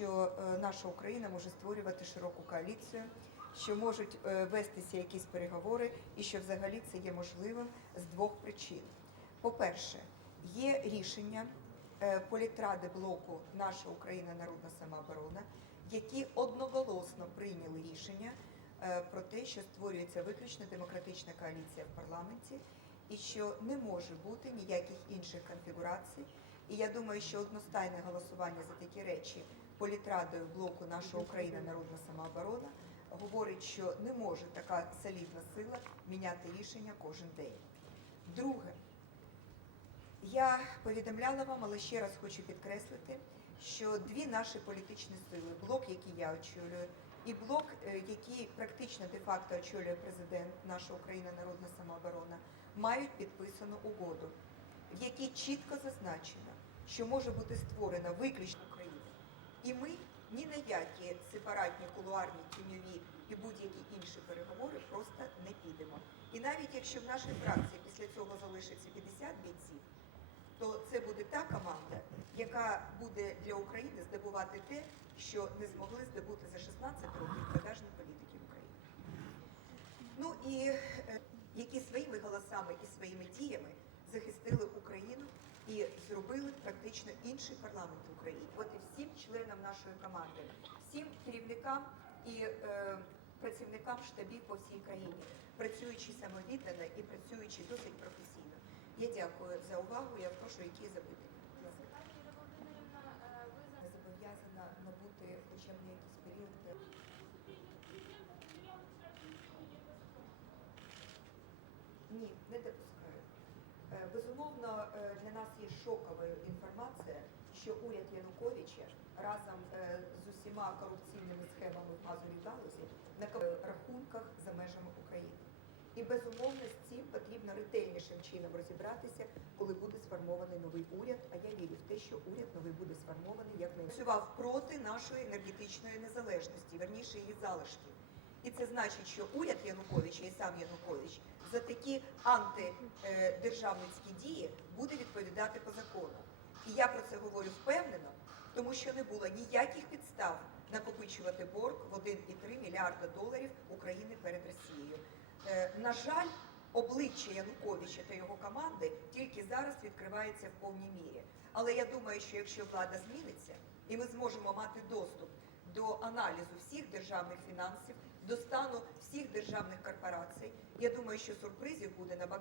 що е, наша Україна може створювати широку коаліцію, що можуть е, вестися якісь переговори, і що взагалі це є можливим з двох причин. По-перше, є рішення е, політради блоку Наша Україна Народна самооборона, які одноголосно прийняли рішення про те, що створюється виключно демократична коаліція в парламенті, і що не може бути ніяких інших конфігурацій. І я думаю, що одностайне голосування за такі речі політрадою блоку Наша Україна Народна самооборона говорить, що не може така солідна сила міняти рішення кожен день. Друге, я повідомляла вам, але ще раз хочу підкреслити, що дві наші політичні сили, блок, який я очолюю, і блок, е, який практично де-факто очолює президент, наша Україна Народна самооборона, мають підписану угоду, в якій чітко зазначено, що може бути створена виключно. І ми ні на які сепаратні, кулуарні, тіньові і будь-які інші переговори просто не підемо. І навіть якщо в нашій фракції після цього залишиться 50 бійців, то це буде та команда, яка буде для України здобувати те, що не змогли здобути за 16 років продажні політики в Україні. Ну і е, які своїми голосами і своїми діями захистили Україну і зробили практично інший парламент в Україні. От і всім членам нашої команди, всім керівникам і е, працівникам штабів по всій країні, працюючи самовіддано і працюючи досить професійно. Я дякую за увагу. Я прошу, які запитання. Безумовно, е, для нас є шоковою інформація, що уряд Януковича разом е, з усіма корупційними схемами в газовій галузі на ка- рахунках за межами України. І безумовно з цим потрібно ретельнішим чином розібратися, коли буде сформований новий уряд. А я вірю в те, що уряд новий буде сформований як не працював проти нашої енергетичної незалежності, верніше її залишків. І це значить, що уряд Януковича і сам Янукович за такі антидержавницькі дії буде відповідати по закону. І я про це говорю впевнено, тому що не було ніяких підстав накопичувати борг в 1,3 мільярда доларів України перед Росією. Е, На жаль, обличчя Януковича та його команди тільки зараз відкривається в повній мірі. Але я думаю, що якщо влада зміниться, і ми зможемо мати доступ до аналізу всіх державних фінансів, до стану всіх державних корпорацій, я думаю, що сюрпризів буде набагато.